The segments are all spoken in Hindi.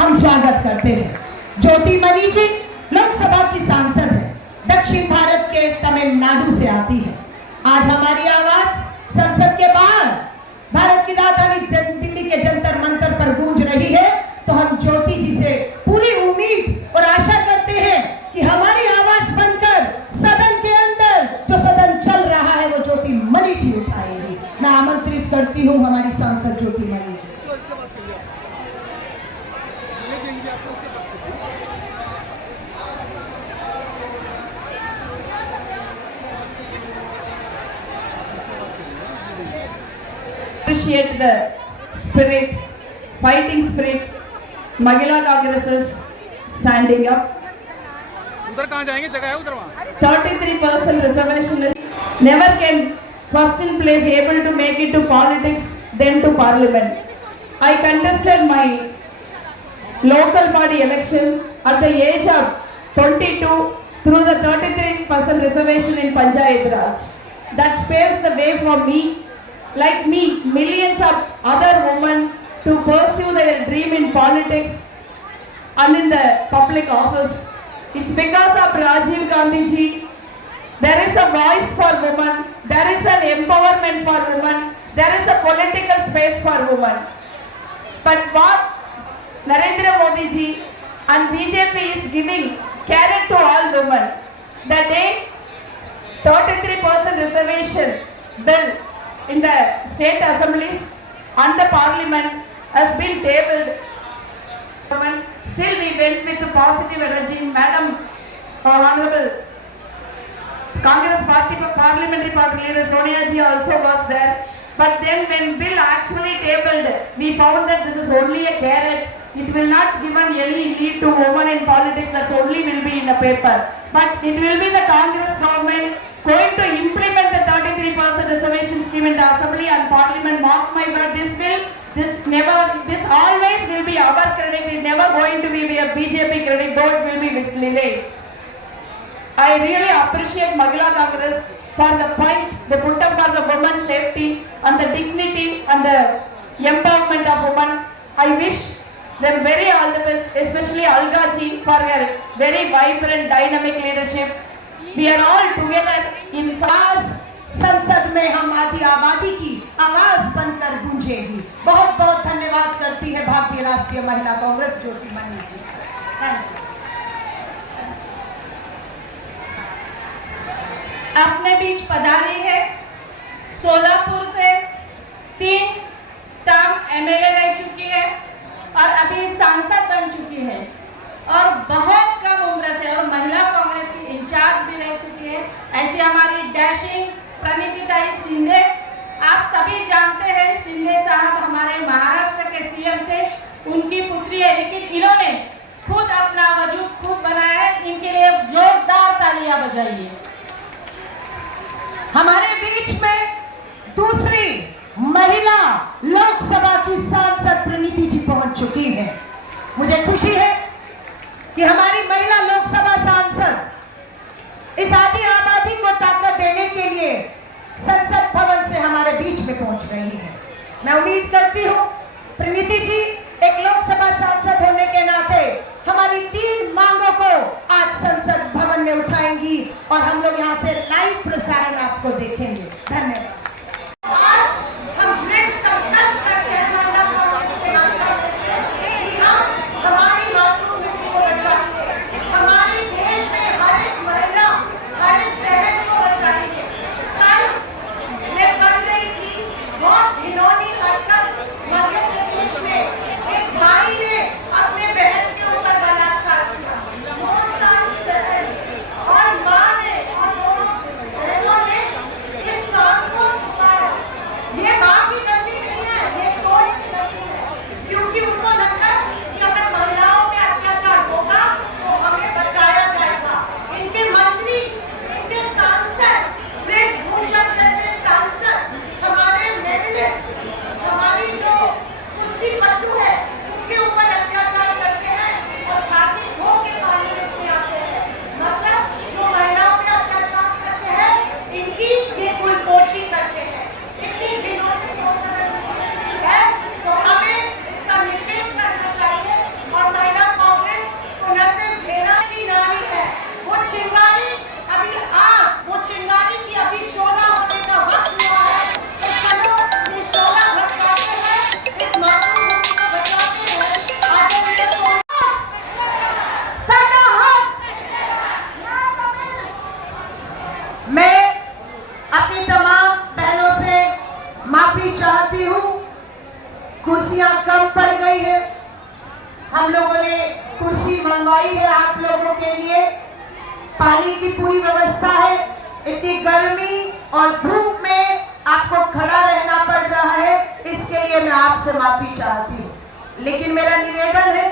हम स्वागत करते हैं। ज्योति मनी जी लोकसभा की सांसद है, दक्षिण भारत के तमिलनाडु से आती है। आज हमारी आवाज संसद के बाहर भारत की राजधानी दिल्ली के जंतर मंतर पर गूंज रही है, तो हम ज्योति जी से पूरी उम्मीद और आशा करते हैं कि हमारी आवाज बनकर सदन के अंदर जो सदन चल रहा है वो ज्योति मनी जी उठाएगी। मैं आमंत्रित करती हूँ हमारी सांसद ज्योति money. Appreciate the spirit, fighting spirit. Mahila Congress is standing up. उधर कहाँ जाएंगे? जगह है उधर वहाँ। 33% reservation is never can first in place able to make it to politics, then to parliament. I contested my local body election at the age of 22 through the 33% reservation in Panchayat Raj. That paves the way for me. Like me, millions of other women to pursue their dream in politics and in the public office. It's because of Rajiv Gandhi ji. There is a voice for women. There is an empowerment for women. There is a political space for women. But what Narendra Modi ji and BJP is giving carrot to all women. The day 33% reservation bill in the state assemblies and the parliament has been tabled. Still we went with positive energy. Madam Honorable Congress Party Parliamentary Party Leader Sonia ji also was there. But then when bill actually tabled, we found that this is only a carrot. It will not give any lead to women in politics. That's only will be in a paper. But it will be the Congress government going to implement the 33% reservation scheme in the assembly and parliament. Mark my word, this always will be our credit. It's never going to be a BJP credit, though it will be with delay. I really appreciate Mahila Congress for the fight they put up for the women's safety and the dignity and the empowerment of women. I wish them very all the best, especially Alga ji for her very vibrant, dynamic leadership. We are all together in आज संसद में हम आधी आबादी की आवाज बनकर गूंजेगी। बहुत बहुत धन्यवाद करती है भारतीय राष्ट्रीय महिला कांग्रेस ज्योति मनी जी। अपने बीच पधारी है। सोलापुर से 3 टर्म एमएलए रह चुकी है और अभी सांसद बन चुकी है और बहुत कम उम्र से और महिला कांग्रेस की इंचार्ज भी रह चुकी है। ऐसी हमारी डैशिंग प्रणितिताई शिंदे, आप सभी जानते हैं शिंदे साहब हमारे महाराष्ट्र के सीएम थे, उनकी पुत्री है, लेकिन इन्होंने खुद अपना वजूद खुद बनाया है। इनके लिए जोरदार तालियां बजाइए। हमारे बीच में दूसरी महिला लोकसभा की सांसद प्रणीति जी पहुंच चुकी हैं। मुझे खुशी है कि हमारी महिला लोकसभा सांसद इस आधी आबादी को ताकत देने के लिए संसद भवन से हमारे बीच में पहुंच रही है। मैं उम्मीद करती हूं प्रणीति जी एक लोकसभा सांसद होने के नाते हमारी 3 मांगों को आज संसद भवन में उठाएंगी और हम लोग यहां से लाइव प्रसारण आपको देखेंगे। धन्यवाद। आज हम दृढ़ संकल्प करते हैं महिला कांग्रेस के नाते कि हम हमारी मातृभूमि को बचाएंगे, हमारे देश में हर एक महिला हर एक बहन को बचाएंगे। कल मैं पढ़ रही थी बहुत घिनौनी हरकत मध्य प्रदेश में, एक भाई ने अपने बहन के ऊपर बलात्कार किया। 9 साल की बहन और माँ ने और लोगों ने कुर्सी मंगवाई है आप लोगों के लिए, पानी की पूरी व्यवस्था है। इतनी गर्मी और धूप में आपको खड़ा रहना पड़ रहा है, इसके लिए मैं आपसे माफी चाहती हूँ। लेकिन मेरा निवेदन है,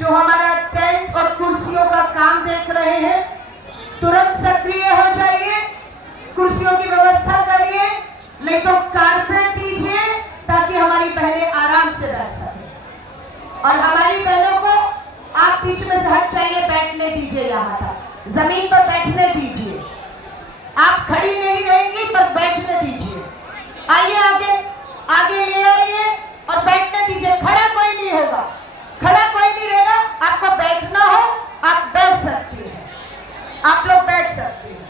जो हमारा टेंट और कुर्सियों का काम देख रहे हैं, तुरंत सक्रिय हो जाइए, कुर्सियों की व्यवस्था करिए, नहीं तो कारपेट दीजिए ताकि हमारी बहनें आराम से बैठ सकें। और हमारी बहनों को आप बीच में से हट जाइए, बैठने दीजिए, यहाँ तक जमीन पर बैठने दीजिए। आप खड़ी नहीं रहेंगी पर बैठने दीजिए। आइए आगे, आगे ले आइए और बैठने दीजिए। खड़ा कोई नहीं होगा, खड़ा कोई नहीं रहेगा। आपको बैठना हो आप बैठ सकती हैं, आप लोग बैठ सकते हैं।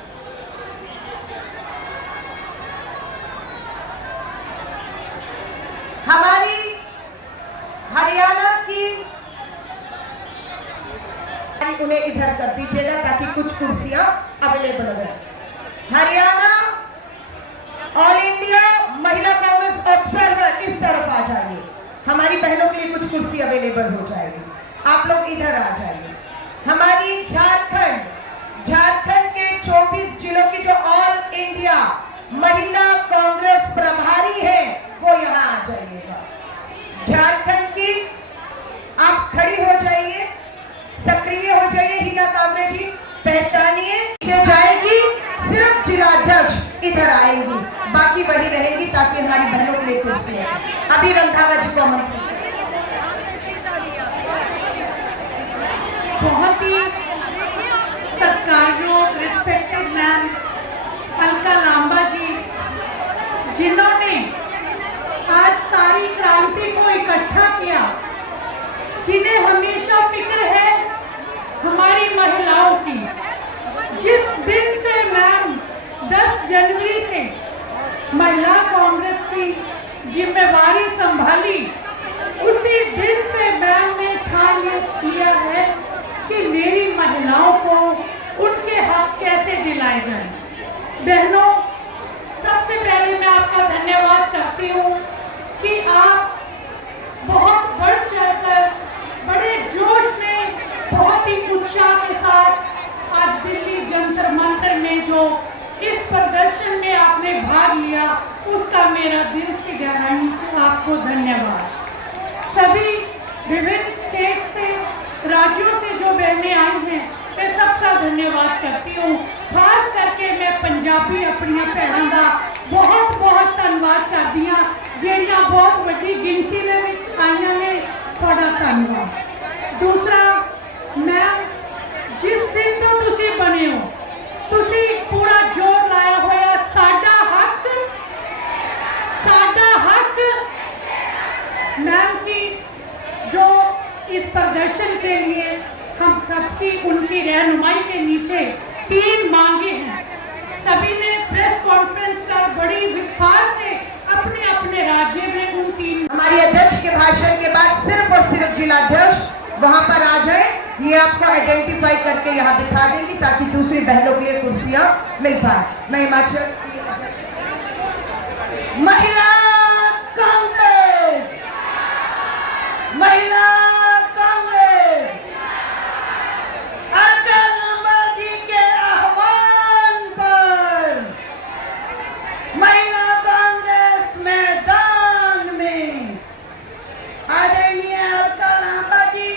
हमारी हरियाणा की, उन्हें इधर कर दीजिएगा ताकि कुछ कुर्सियां अवेलेबल हो जाए। हरियाणा ऑल इंडिया महिला कांग्रेस ऑब्जर्वर इस तरफ आ जाइए, हमारी बहनों के लिए कुछ कुर्सी अवेलेबल हो जाएगी। आप लोग इधर आ जाइए। हमारी झारखंड के 24 जिलों की जो ऑल इंडिया महिला कांग्रेस प्रभारी है वो यहाँ आ जाइएगा। झारखंड की आप खड़ी हो जाइए, सक्रिय हो जाइए। हिना कामरे जी पहचानिए, पीछे जाएगी, सिर्फ जिलाध्यक्ष इधर आएगी, बाकी वही रहेगी ताकि हमारी बहनों के लिए कुर्सी है। अभी रंधावा जी को बहुत ही सत्कारयोग रिस्पेक्टेड मैम अलका लांबा जी, जिन्होंने आज सारी क्रांति को इकट्ठा किया, जिन्हें हमेशा फिक्र है हमारी महिलाओं की। जिस दिन से मैम 10 जनवरी से महिला कांग्रेस की जिम्मेवारी संभाली, उसी दिन से मैम ने ठान लिया है कि मेरी महिलाओं को उनके हक कैसे दिलाए जाए। बहनों, सबसे पहले मैं आपका धन्यवाद करती हूँ कि आप बहुत बढ़ चढ़कर, बड़े जोश में, बहुत ही उत्साह के साथ आज दिल्ली जंतर मंतर में जो इस प्रदर्शन में आपने भाग लिया, उसका मेरा दिल से गहराई आपको धन्यवाद। सभी विभिन्न स्टेट से, राज्यों से जो बहनें आई हैं, मैं सबका धन्यवाद करती हूँ। खास करके मैं पंजाबी अपनियां भैनों का बहुत बहुत धन्यवाद करती हूँ, ਜਿਹੜੀਆਂ बहुत ਵੱਡੀ गिनती ਦੇ ਵਿੱਚ ਆਈਆਂ ਨੇ। ਤੁਹਾਡਾ ਧੰਨਵਾਦ। दूसरा, मैं जिस दिन तो ਤੁਸੀਂ बने हो, ਤੁਸੀਂ पूरा जोर लाया होया साडा हक, साडा हक। मैम की जो इस प्रदर्शन के लिए हम सबकी, उनकी रहनुमाई के नीचे 3 मांगे हैं। सभी ने प्रेस कॉन्फ्रेंस कर बड़ी विस्तार से अपने अपने राज्य में उन 3। हमारी अध्यक्ष के भाषण के बाद सिर्फ और सिर्फ जिलाध्यक्ष वहां पर आ जाए, ये आपको आइडेंटिफाई करके यहाँ बिठा देंगी ताकि दूसरी बहनों के लिए कुर्सियां मिल पाए। मैं हिमाचल महिला कांग्रेस, महिला कांग्रेस अलका लांबा जी के आह्वान पर महिला कांग्रेस मैदान में आदरणीय अलका लांबा जी,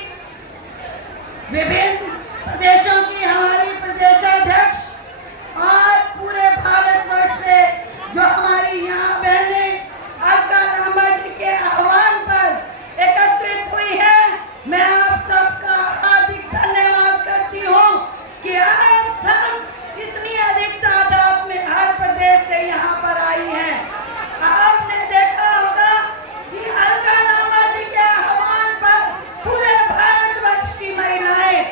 विभिन्न प्रदेशों की हमारी प्रदेशाध्यक्ष और पूरे भारतवर्ष से जो हमारी यहाँ बहनें अलका लांबा जी के आह्वान पर एकत्रित हुई है, मैं आप सबका हार्दिक धन्यवाद करती हूँ कि आप सब इतनी अधिक तादाद में हर प्रदेश से यहाँ पर आई हैं। आपने देखा होगा कि अलका लांबा जी के आह्वान पर पूरे भारतवर्ष की महिलाएं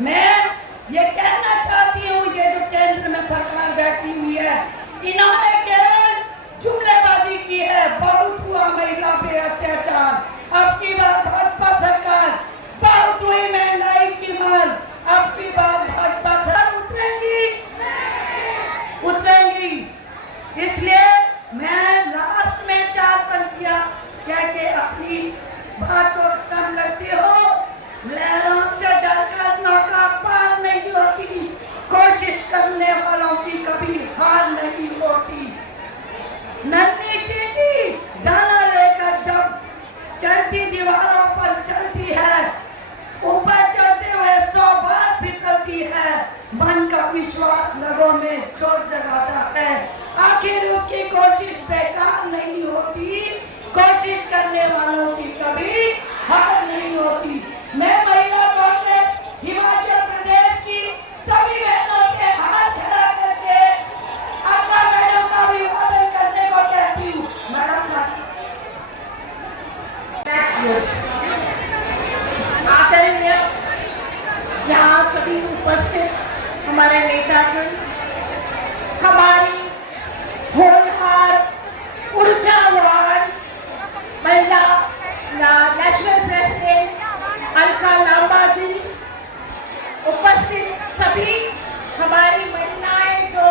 मैं ये कहना चाहती हूँ, ये जो केंद्र में सरकार बैठी हुई है, इन्होंने केवल जुमलेबाजी की है। बहुत हुआ महिला पे अत्याचार। अब की बार भाजपा सरकार, बहुत हुई महंगाई की मार। अब की बार भाजपा सरकार उतरेंगी। इसलिए मैं लास्ट में 4 पंक्तियां कह के अपनी बात को खत्म करती हूँ। लहरों से डरकर नौका पार नहीं होती, कोशिश करने वालों की कभी हार नहीं होती। नन्ही चींटी दाना लेकर जब चढ़ती दीवारों पर चलती है, ऊपर चढ़ते हुए 100 बार फिसलती है। मन का विश्वास रगों में जोर जगाता है, आखिर उसकी कोशिश बेकार नहीं होती। कोशिश करने वालों की कभी हार नहीं होती। मैं महिला कांग्रेस हिमाचल प्रदेश की सभी बहनों के हाथ खड़ा करके अक्का मैडम का अभिवादन करने को कहती हूँ। मैडम आदरणीय यहाँ सभी उपस्थित हमारे नेतागण, हमारी होनहार ऊर्जावान महिला नेशनल प्रेसिडेंट अलका लांबा जी, उपस्थित सभी हमारी महिलाएं जो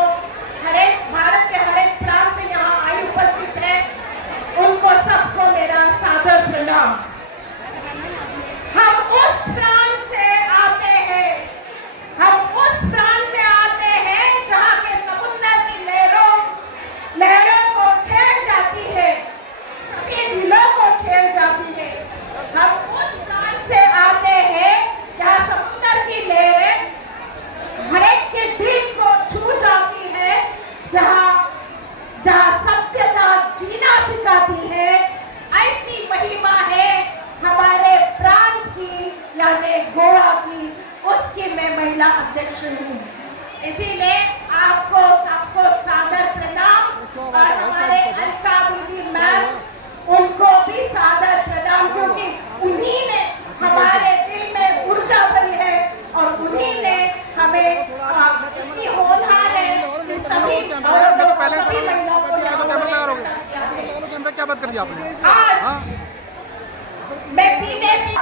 भारत के हर एक प्रांत से यहाँ आई उपस्थित हैं, उनको सबको मेरा सादर प्रणाम। हम उस प्रांत से आते हैं, हम उस प्रांत से आते हैं जहाँ के समुद्र की लहरों को छेड़ जाती है, सभी दिलों को छेड़ जाती है। हम उस प्रांत से आते हैं जहाँ समुद्र की लहरें हर एक के दिल को छू जाती है, जहाँ सभ्यता जीना सिखाती है। ऐसी महिमा है हमारे प्रांत की, यानी गोवा की, उसकी मैं महिला अध्यक्ष हूँ। इसीलिए आपको सबको सादर प्रणाम, और हमारे अलका दीदी मैम, उनको भी सादर प्रणाम, क्योंकि उन्हीं ने हमारे दिल में ऊर्जा भरी है और उन्हीं ने हमें इतनी होनहार है कि सभी महिलाओं को क्या बात कर दी आपने? आज मैं बीजेपी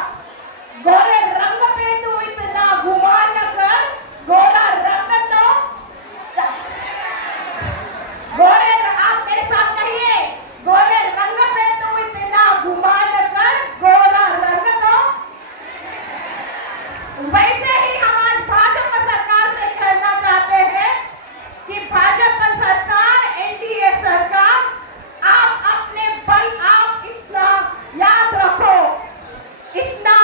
गोरे रंग पे तू इतना गुमान न कर, गोरा रंग तो गोरे, आप मेरे साथ कहिए, गोरे रंग पे तू इतना गुमान न कर, गोरा रंग तो। वैसे ही हम आज भाजपा सरकार से कहना चाहते हैं कि भाजपा सरकार, एनडीए सरकार, आप अपने बल, आप इतना याद रखो, इतना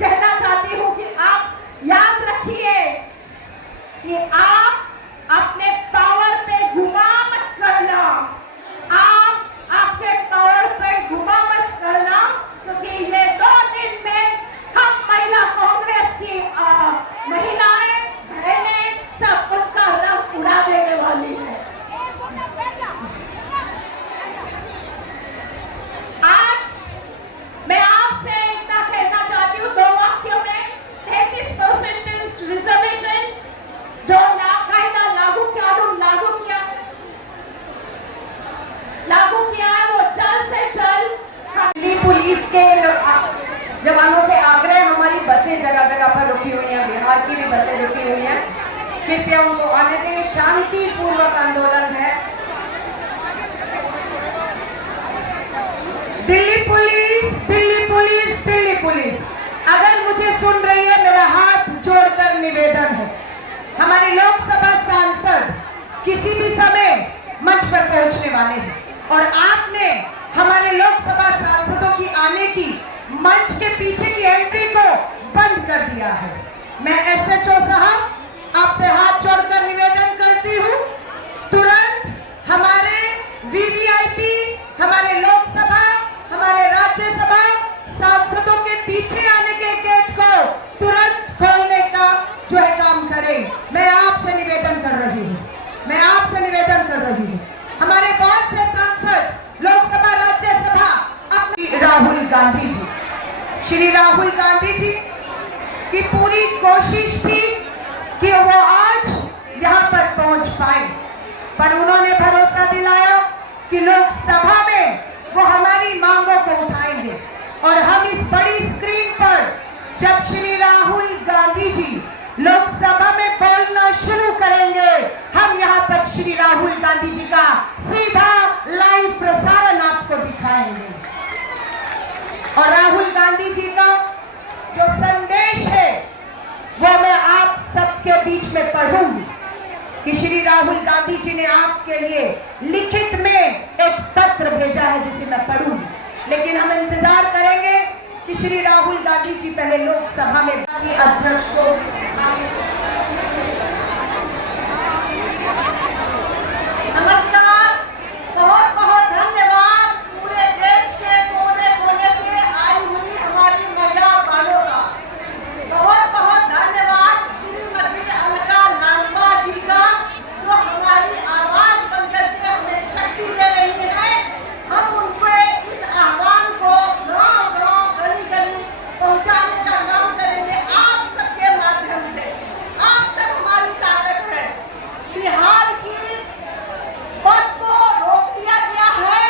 कहना चाहती हूँ कि आप याद रखिए कि आप अपने पावर पे घुमा मत करना, आपके पावर पे घुमा मत करना, क्योंकि ये 2 दिन में हम महिला कांग्रेस की महिलाएं, बहनें सब उनका रंग उड़ा देने वाली है। आज मैं आपसे इतना कहना चाहती हूँ 2 वाक्यों में, 33% रिजर्वेशन जो कायदा लागू किया है, वो जल्द से जल्द। दिल्ली पुलिस के जवानों से आग्रह, हमारी बसें जगह जगह पर रुकी हुई हैं, बिहार की भी बसें रुकी हुई हैं, कृपया उनको आने दें। शांतिपूर्वक आंदोलन है। Delhi police, Delhi police, Delhi police, अगर मुझे सुन रही है, मेरा हाथ जोड़कर निवेदन है, हमारे लोकसभा सांसद किसी भी समय मंच पर पहुंचने वाले हैं, और आपने हमारे लोकसभा सांसदों की आने की, मंच के पीछे की एंट्री को बंद कर दिया है। मैं एसएचओ साहब आपसे हाथ जोड़कर निवेदन करती हूँ, तुरंत हमारे वीवीआईपी, हमारे लोकसभा, हमारे राज्यसभा सांसदों के पीछे आने के गेट को तुरंत खोलने का जो है काम करें। मैं आपसे निवेदन कर रही हूँ, मैं आपसे निवेदन कर रही हूँ। हमारे बहुत से सांसद लोकसभा, राज्यसभा, अपने राहुल गांधी जी, श्री राहुल गांधी जी की पूरी कोशिश थी कि वो आज यहाँ पर पहुंच पाए, पर उन्होंने भरोसा दिलाया कि लोकसभा में वो हमारी मांगों को उठाएंगे और हम इस बड़ी स्क्रीन पर जब श्री राहुल गांधी जी लोकसभा में बोलना शुरू करेंगे, हम यहाँ पर श्री राहुल गांधी जी का सीधा लाइव प्रसारण आपको दिखाएंगे। और राहुल गांधी जी का जो संदेश है वो मैं आप सबके बीच में पढ़ूंगी कि श्री राहुल गांधी जी ने आपके लिए लिखित में एक पत्र भेजा है जिसे मैं पढ़ूंगी। लेकिन हम इंतजार करेंगे कि श्री राहुल गांधी जी पहले लोकसभा में अध्यक्ष को नमस्कार, बहुत बहुत धन्यवाद पूरे देश के कोने कोने से आई हुई हमारी महिला बालों का। बहुत बहुत धन्यवाद श्रीमती अलका लांबा जी का, जो हमारी आवाज बनकर के हमें शक्ति दे रही है। हम उनको इस आह्वान को गांव गांव गली गली पहुंचाने का काम करेंगे आप सबके माध्यम से। आप सब हमारी ताकत है। बिहार की बस को रोक दिया गया है।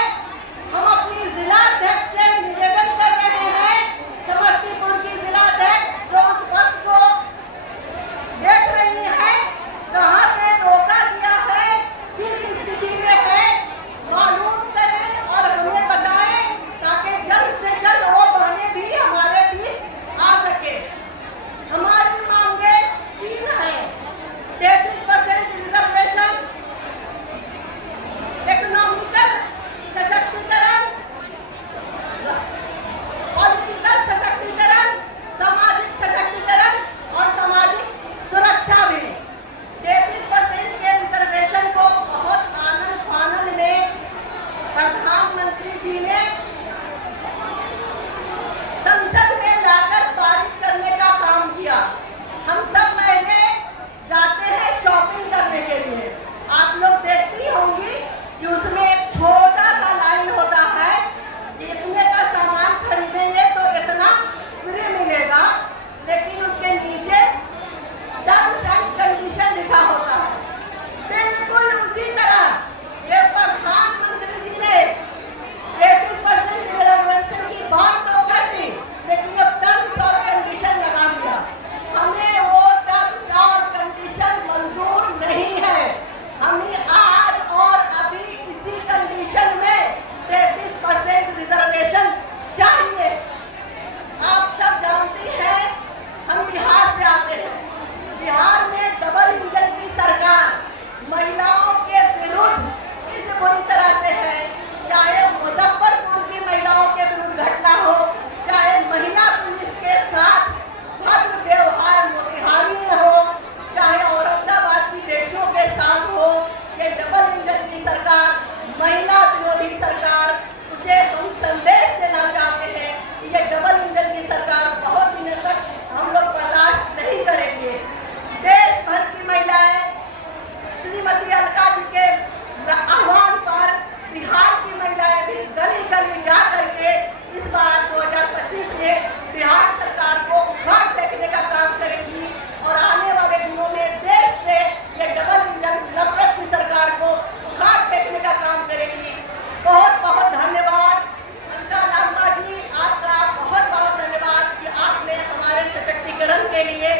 हम अपनी जिलाध्यक्ष से निवेदन कर रहे हैं, समस्तीपुर की जिलाध्यक्ष जो उस बस को देख रही है, कहाँ पे रोका गया है, किस स्थिति में है, मालूम करें और हमें बताएं ताकि जल्द से जल्द वो बहनें भी हमारे बीच आ सके। हमारी मांगे 3 हैं: 33% रिजर्वेशन, इकोनॉमिकल सशक्तिकरण, पॉलिटिकल सशक्तिकरण, सामाजिक सशक्तिकरण और सामाजिक सुरक्षा भी। 33% के रिजर्वेशन को बहुत आनंद फानन में प्रधानमंत्री जी ने संसद में लाकर पारित करने का काम किया। हम सब महीने जाते हैं शॉपिंग करने के लिए। आप लोग देखती होंगी कि उसमें एक छोटा सा लाइन होता है, इतने का सामान खरीदेंगे तो इतना फ्री मिलेगा, लेकिन उसके नीचे टर्म्स एंड कंडीशन लिखा होता है। बिल्कुल उसी तरह ये प्रधानमंत्री जी ने 33% रिजर्वेशन की बात तो कर दी, लेकिन अब टर्म्स और कंडीशन लगा दिया। हमें वो टर्म्स और कंडीशन मंजूर नहीं है। हमें आज और अभी इसी कंडीशन में 33% रिजर्वेशन चाहिए। आप सब जानती हैं हम बिहार से आते हैं। बिहार में डबल इंजन की सरकार महिलाओं के विरुद्ध इस बुरी तरह से है, चाहे मुजफ्फरपुर की महिलाओं के विरुद्ध घटना हो, चाहे महिला पुलिस के साथ भद्र व्यवहार मोतिहारी में हो, चाहे औरंगाबाद की बेटियों के साथ हो। ये डबल इंजन की सरकार, महिला विरोधी सरकार, उसे हम संदेश देना चाहते हैं कि ये डबल इंजन की सरकार बहुत दिनों तक हम लोग बर्दाश्त नहीं करेंगे। देश भर की महिलाएं श्रीमती अलका जी के आह्वान पर बिहार की महिलाएं भी गली गली जा करके इस बार 2025 में बिहार सरकार को उखाड़ फेंकने का काम करेगी और आने वाले दिनों में देश से ये डबल इंजन नफरत की सरकार को उखाड़ फेंकने का काम करेगी। बहुत बहुत धन्यवाद अलका लांबा जी, आपका बहुत बहुत धन्यवाद कि आपने हमारे सशक्तिकरण के लिए